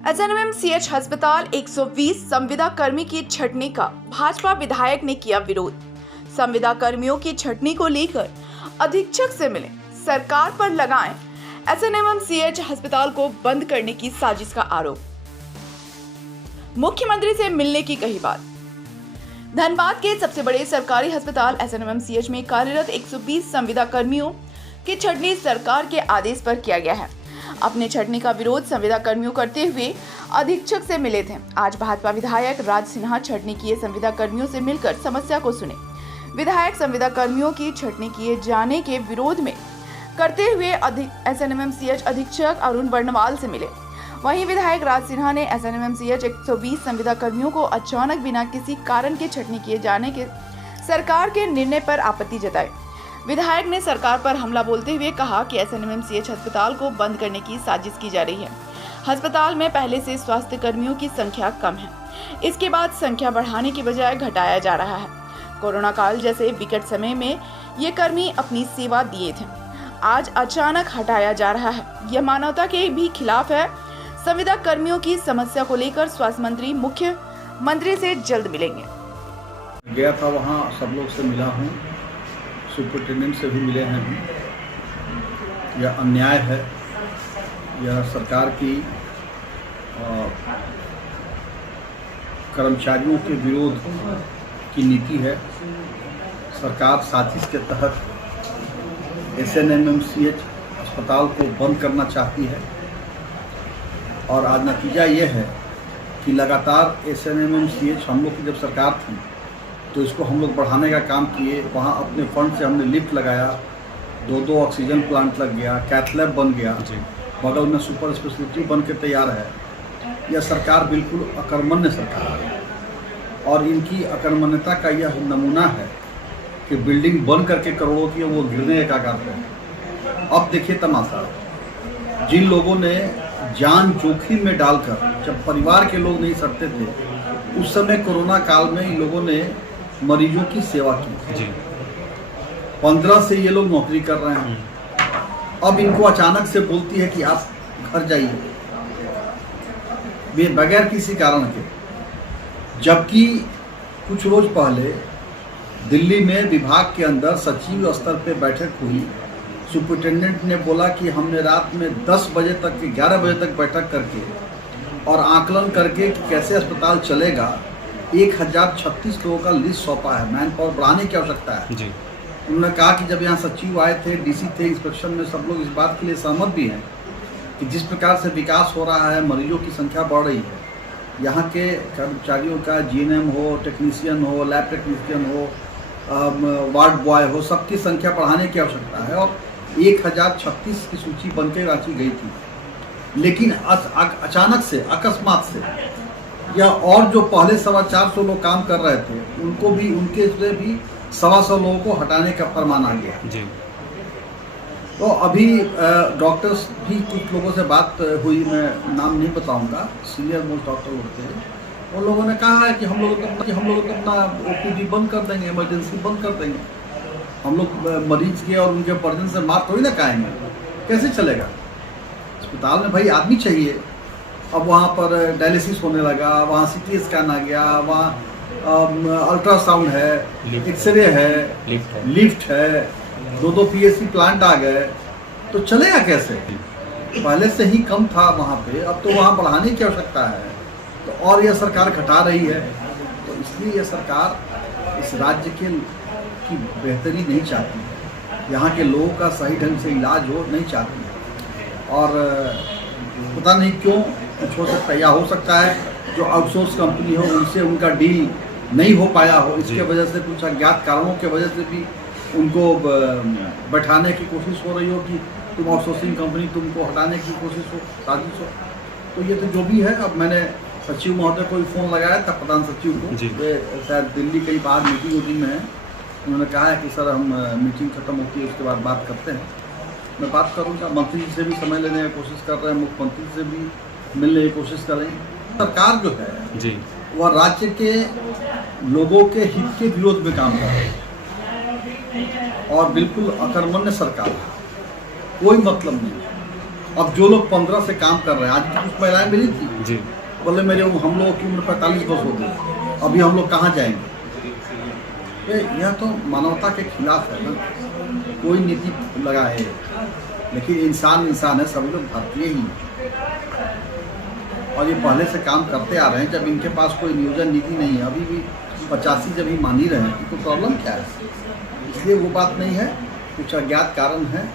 SNMCH अस्पताल 120 संविदा कर्मी की छटनी का भाजपा विधायक ने किया विरोध। संविदा कर्मियों की छटनी को लेकर अधीक्षक से मिले, सरकार पर लगाएं एसएनएमसीएच अस्पताल को बंद करने की साजिश का आरोप। मुख्यमंत्री से मिलने की कही बात। धनबाद के सबसे बड़े सरकारी अस्पताल एसएनएमसीएच में कार्यरत 120 संविदा कर्मियों की छटनी सरकार के आदेश पर किया गया है। अपने छटनी का विरोध संविदा कर्मियों करते हुए अधीक्षक से मिले थे। आज भाजपा विधायक राज सिन्हा छटनी किए संविदा कर्मियों से मिलकर समस्या को सुने। विधायक संविदा कर्मियों की छटनी किए जाने के विरोध में करते हुए एसएनएमसीएच अधीक्षक अरुण वर्णवाल से मिले। वहीं विधायक राज सिन्हा ने एसएनएमसीएच 120 संविदा कर्मियों को अचानक बिना किसी कारण के छटनी किए जाने के सरकार के निर्णय पर आपत्ति जताई। विधायक ने सरकार पर हमला बोलते हुए कहा कि एसएनएमसीएच अस्पताल को बंद करने की साजिश की जा रही है। अस्पताल में पहले से स्वास्थ्य कर्मियों की संख्या कम है, इसके बाद संख्या बढ़ाने की बजाय घटाया जा रहा है। कोरोना काल जैसे विकट समय में ये कर्मी अपनी सेवा दिए थे, आज अचानक हटाया जा रहा है। यह मानवता के भी खिलाफ है। संविदा कर्मियों की समस्या को लेकर स्वास्थ्य मंत्री मुख्यमंत्री से जल्द मिलेंगे। गया था, वहाँ सब लोग से मिला हूँ, सुपरिटेंडेंट से भी मिले हैं। यह अन्याय है, यह सरकार की कर्मचारियों के विरोध की नीति है। सरकार साजिश के तहत एसएनएमसीएच अस्पताल को बंद करना चाहती है और आज नतीजा ये है कि लगातार एसएनएमसीएच हम लोग की जब सरकार थी तो इसको हम लोग बढ़ाने का काम किए। वहाँ अपने फंड से हमने लिफ्ट लगाया, दो ऑक्सीजन प्लांट लग गया, कैथ लैब बन गया, बगल में सुपर स्पेशलिटी बन के तैयार है। यह सरकार बिल्कुल अकर्मण्य सरकार है और इनकी अकर्मण्यता का यह नमूना है कि बिल्डिंग बन करके करोड़ों की वो गिरने का कगार पे। अब देखिए तमाशा, जिन लोगों ने जान जोखिम में डालकर, जब परिवार के लोग नहीं सकते थे उस समय कोरोना काल में इन लोगों ने मरीजों की सेवा की। 15 से ये लोग नौकरी कर रहे हैं। अब इनको अचानक से बोलती है कि आप घर जाइए बगैर किसी कारण के। जबकि कुछ रोज पहले दिल्ली में विभाग के अंदर सचिव स्तर पे बैठक हुई। सुपरिटेंडेंट ने बोला कि हमने रात में 10 बजे तक 11 बजे तक बैठक करके और आकलन करके कि कैसे अस्पताल चलेगा 1036 लोगों का लिस्ट सौंपा है। मैन पावर बढ़ाने की आवश्यकता है जी। उन्होंने कहा कि जब यहाँ सचिव आए थे, डीसी थे, इंस्पेक्शन में सब लोग इस बात के लिए सहमत भी हैं कि जिस प्रकार से विकास हो रहा है, मरीजों की संख्या बढ़ रही है, यहाँ के कर्मचारियों का जीएनएम हो, टेक्नीशियन हो, लैब टेक्नीशियन हो, वार्ड बॉय हो, सबकी संख्या बढ़ाने की आवश्यकता है। और 1036 की सूची बन के रांची गई थी, लेकिन अचानक से, अकस्मात से या और जो पहले 450 लोग काम कर रहे थे उनको भी, उनके से भी 125 लोगों को हटाने का फरमान आ गया जी। तो अभी डॉक्टर्स भी कुछ लोगों से बात हुई, मैं नाम नहीं बताऊंगा, सीनियर मोस्ट डॉक्टर लोग थे, उन लोगों ने कहा है कि हम लोग तो अपना ओपीडी बंद कर देंगे, इमरजेंसी बंद कर देंगे। हम लोग मरीज के और उनके पर्जन से मार थोड़ी ना खाएंगे, कैसे चलेगा। अस्पताल में भाई आदमी चाहिए। अब वहाँ पर डायलिसिस होने लगा, वहाँ सीटी स्कैन आ गया, वहाँ अल्ट्रासाउंड है, एक्सरे है, लिफ्ट है, 2 पीएससी प्लांट आ गए, तो चलेगा कैसे। पहले से ही कम था वहाँ पे, अब तो वहाँ बढ़ाने की आवश्यकता है। तो और यह सरकार घटा रही है, तो इसलिए यह सरकार इस राज्य की बेहतरी नहीं चाहती, यहाँ के लोगों का सही ढंग से इलाज हो नहीं चाहती। और पता नहीं क्यों कुछ हो सकता है, या हो सकता है जो आउटसोर्स कंपनी हो उनसे उनका डील नहीं हो पाया हो, इसके वजह से कुछ अज्ञात कारणों के वजह से भी उनको बैठाने की कोशिश हो रही हो कि तुम आउटसोर्सिंग कंपनी, तुमको हटाने की कोशिश हो, साजिश हो। तो ये तो जो भी है, अब मैंने सचिव महोदय को फ़ोन लगाया था, प्रधान सचिव को, शायद दिल्ली कहीं बाहर मीटिंग में है। उन्होंने कहा है कि सर हम मीटिंग खत्म होती है उसके बाद बात करते हैं। मैं बात करूँगा, मंत्री जी से भी समय लेने की कोशिश कर रहे हैं, मुख्यमंत्री से भी मिलने की कोशिश कर रहे हैं। सरकार जो है जी, वह राज्य के लोगों के हित के विरोध में काम कर रही है और बिल्कुल अकर्मण्य सरकार है, कोई मतलब नहीं। अब जो लोग 15 से काम कर रहे हैं, आज तो कुछ महिलाएं मिली थी जी। बोले मेरे हम लोगों की उम्र 45 वर्ष हो गई, अभी हम लोग कहाँ जाएंगे। यह तो मानवता के खिलाफ है ना, कोई नीति लगाए, लेकिन इंसान इंसान है, सभी लोग भारतीय ही हैं। और ये पहले से काम करते आ रहे हैं, जब इनके पास कोई नियोजन नीति नहीं है, अभी भी 85 जब ही मान ही रहे हैं तो प्रॉब्लम क्या है। इसलिए वो बात नहीं है, कुछ अज्ञात कारण है।